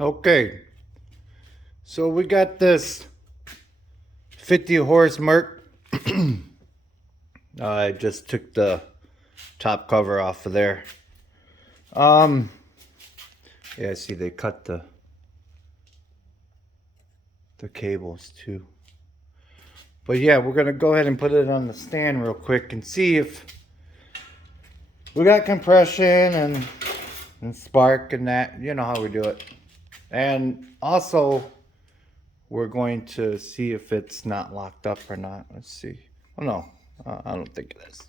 Okay, so we got this 50 horse Merc. I just took the top cover off of there. Yeah, see they cut the cables too. But yeah, we're gonna go ahead and put it on the stand real quick and see if we got compression and spark and that. You know how we do it. And also, we're going to see if it's not locked up or not. Let's see. Oh no, I don't think it is.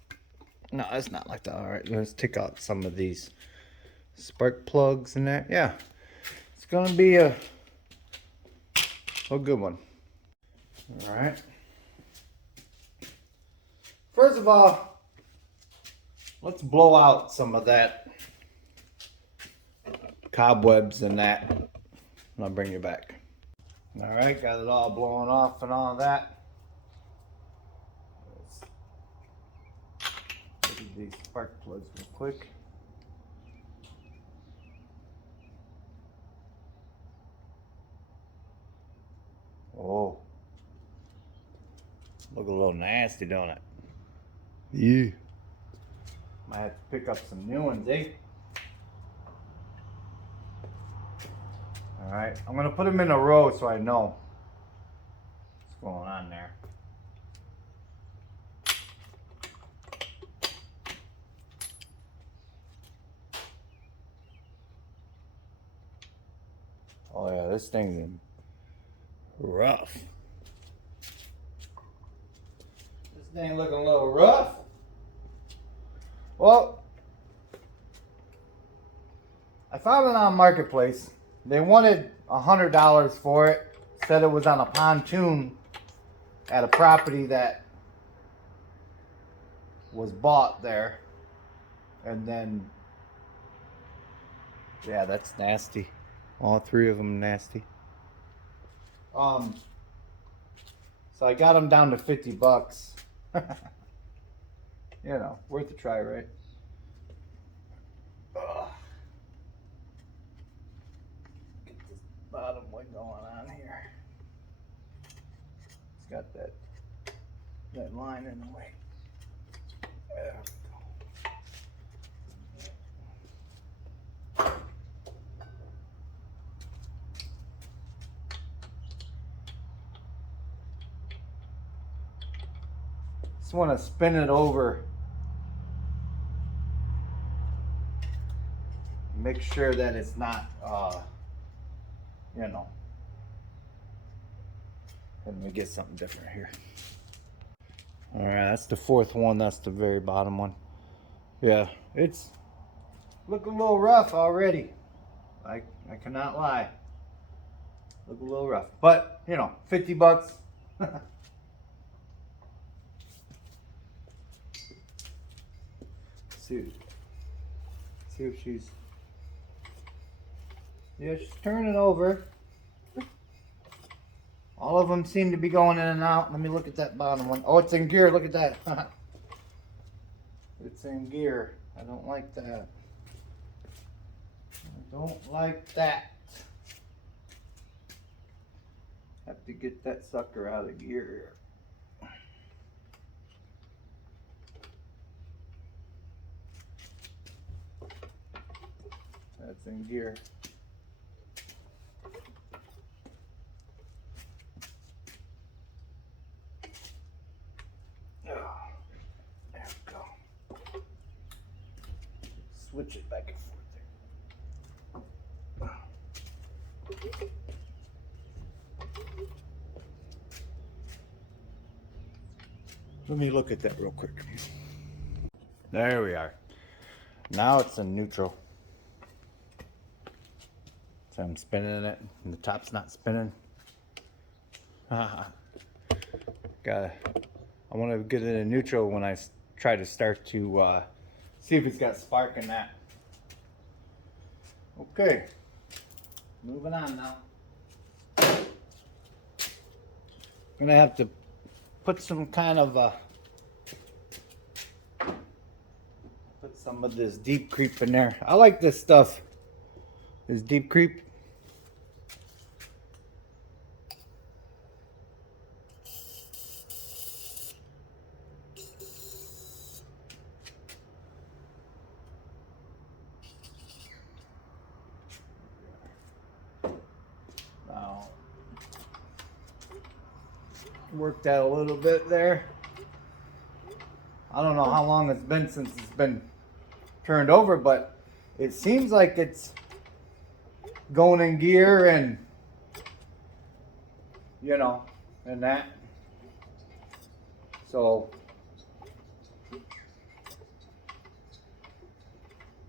No, it's not locked up. All right, let's take out some of these spark plugs and that. Yeah, it's gonna be a good one. All right. First of all, let's blow out some of that cobwebs and that, and I'll bring you back. All right, got it all blown off and all that. Look at these spark plugs real quick. Oh, look a little nasty, don't it? Yeah. Might have to pick up some new ones, eh? All right, I'm gonna put them in a row so I know what's going on there. Oh yeah, this thing's rough. This thing looking a little rough. Well, I found it on Marketplace. They wanted $100 for it. Said it was on a pontoon at a property that was bought there. And then, yeah, that's nasty. All three of them nasty. So I got them down to $50. You know, worth a try, right? Ugh. Get this bottom one going on here. It's got that line in the way. There we go. Just want to spin it over. Make sure that it's not, you know. Let me get something different here. All right, that's the fourth one. That's the very bottom one. Yeah, it's looking a little rough already. I cannot lie. Look a little rough, but you know, $50. See if she's. Yeah, she's turning over. All of them seem to be going in and out. Let me look at that bottom one. Oh, it's in gear. Look at that. It's in gear. I don't like that. I don't like that. Have to get that sucker out of gear. That's in gear. Switch it back and forth there. Let me look at that real quick. There we are. Now it's in neutral. So I'm spinning it and the top's not spinning. I want to get it in neutral when I try to start to see if it's got spark in that. Okay, moving on now. I'm gonna have to put some kind of put some of this deep creep in there. I like this stuff. This deep creep. I'll work that a little bit there. I don't know how long it's been since it's been turned over, but it seems like it's going in gear and, you know, and that. So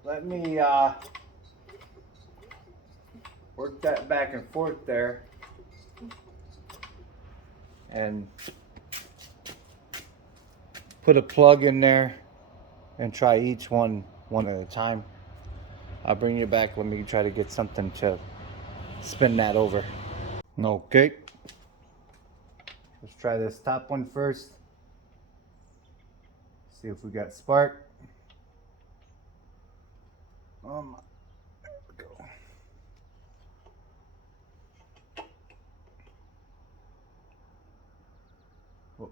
let me work that back and forth there and put a plug in there and try each one at a time. I'll bring you back. Let me try to get something to spin that over. Okay. Let's try this top one first. See if we got spark. There we go. Whoa.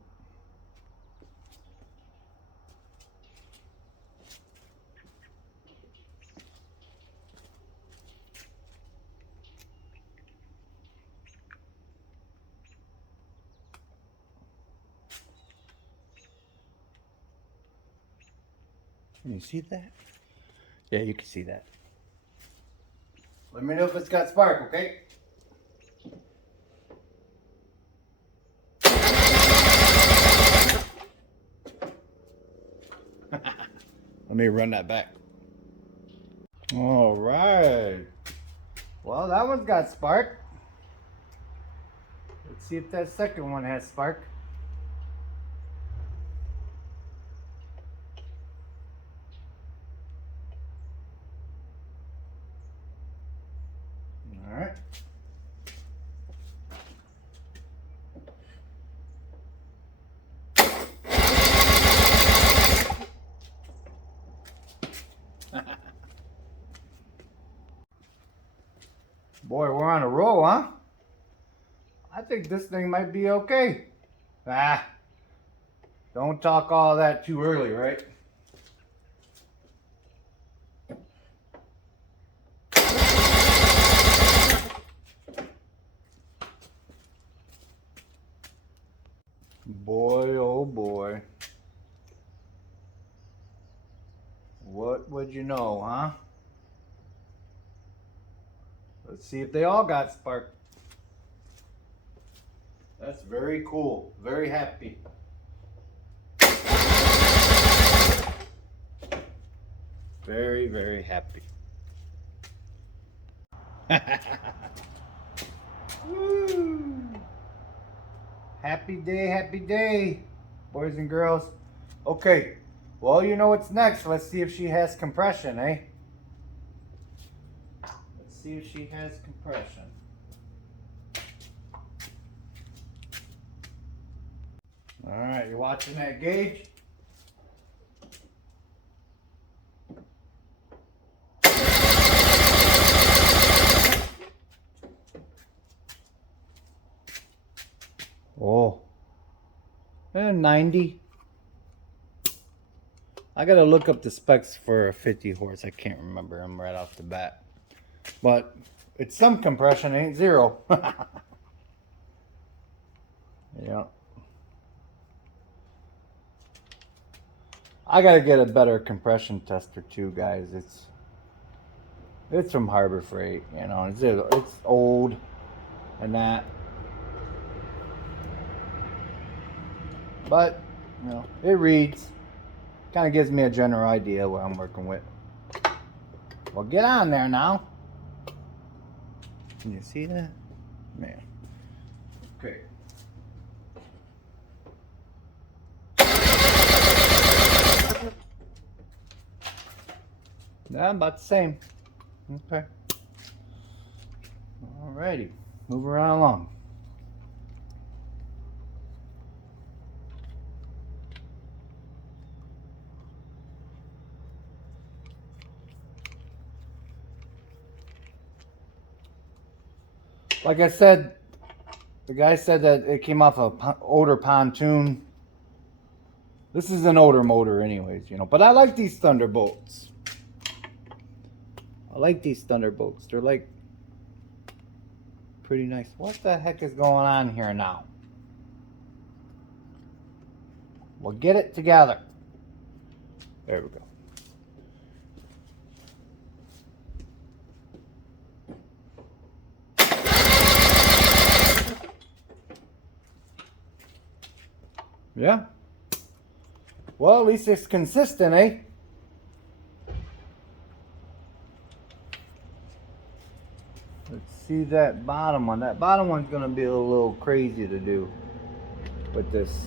Can you see that? Yeah, you can see that. Let me know if it's got spark, okay? Let me run that back. All right. Well, that one's got spark. Let's see if that second one has spark. All right. Boy, we're on a roll, huh? I think this thing might be okay. Don't talk all that too early, right? Boy, oh boy. What would you know, huh? Let's see if they all got spark. That's very cool. Very happy. Very, very happy. Woo. Happy day, boys and girls. Okay, well, you know what's next. Let's see if she has compression, eh? Let's see if she has compression. All right, you're watching that gauge? Oh, and 90. I gotta look up the specs for a 50 horse. I can't remember them right off the bat. But it's some compression, ain't zero. Yeah. I gotta get a better compression tester too, guys. It's from Harbor Freight, you know. It's old and that. But, you know, it reads. Kind of gives me a general idea what I'm working with. Well, get on there now. Can you see that? Man. Okay. Yeah, about the same. Okay. Alrighty. Move right along. Like I said, the guy said that it came off a older pontoon. This is an older motor anyways, you know. But I like these Thunderbolts. They're like pretty nice. What the heck is going on here now? We'll get it together. There we go. Yeah. Well, at least it's consistent, eh? Let's see that bottom one. That bottom one's going to be a little crazy to do with this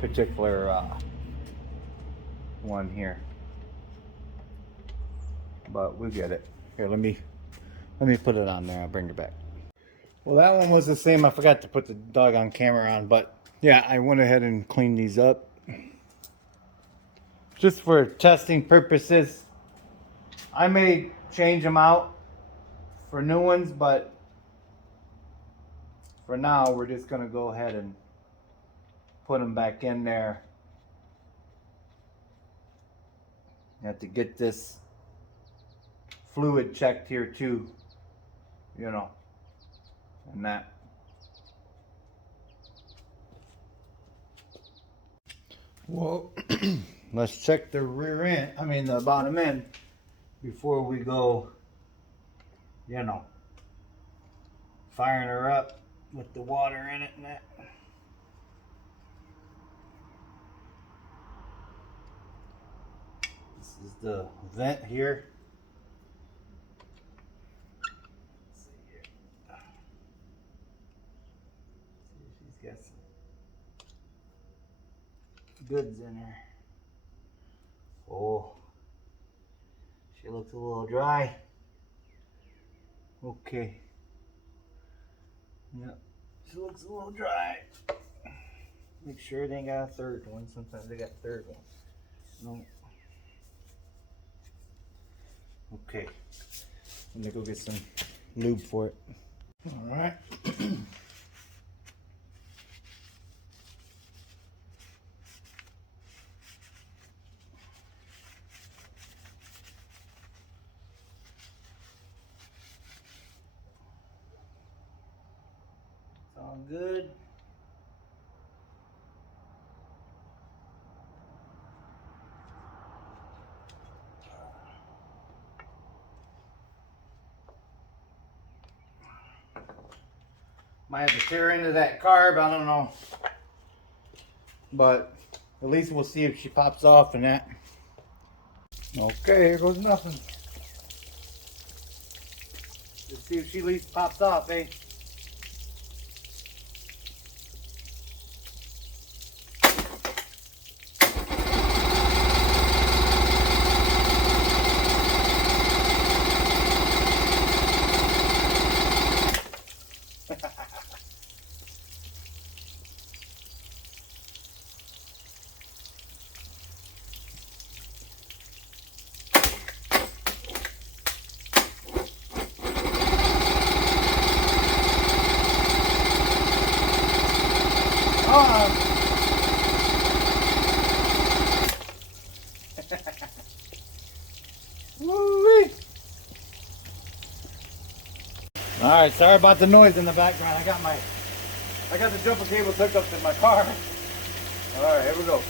particular one here. But we'll get it. Here, let me put it on there. I'll bring it back. Well, that one was the same. I forgot to put the doggone camera on, but yeah, I went ahead and cleaned these up. Just for testing purposes. I may change them out for new ones, but for now, we're just going to go ahead and put them back in there. You have to get this fluid checked here too, you know, and that. Well, let's check the rear end, the bottom end, before we go, you know, firing her up with the water in it and that. This is the vent here. Let's see here. See if she's got some goods in her. Oh, she looks a little dry. Okay. Yep, she looks a little dry. Make sure they ain't got a third one. Sometimes they got a third one. No. Okay. Let me go get some lube for it. All right. All good. Might have to tear into that carb, I don't know. But at least we'll see if she pops off and that. Okay, here goes nothing. Let's see if she at least pops off, eh? Alright, sorry about the noise in the background. I got the jumper cable hooked up to my car. Alright, here we go.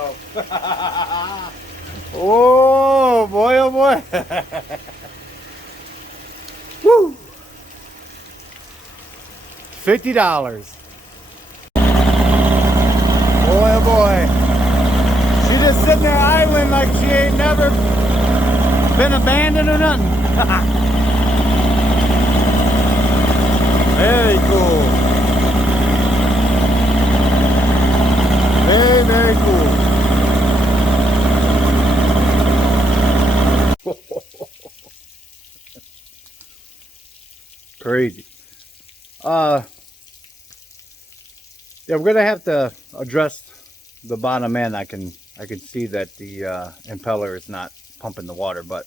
go. Oh boy, oh boy. Woo! $50. Boy, oh boy. She just sitting there idling like she ain't never been abandoned or nothing. Very cool. Very, very cool. Crazy. Yeah, we're gonna have to address the bottom end. I can see that the impeller is not pumping the water, but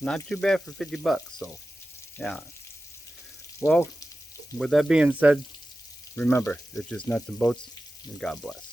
not too bad for 50 bucks. So yeah. Well, with that being said, remember, it's just nuts and bolts, and God bless.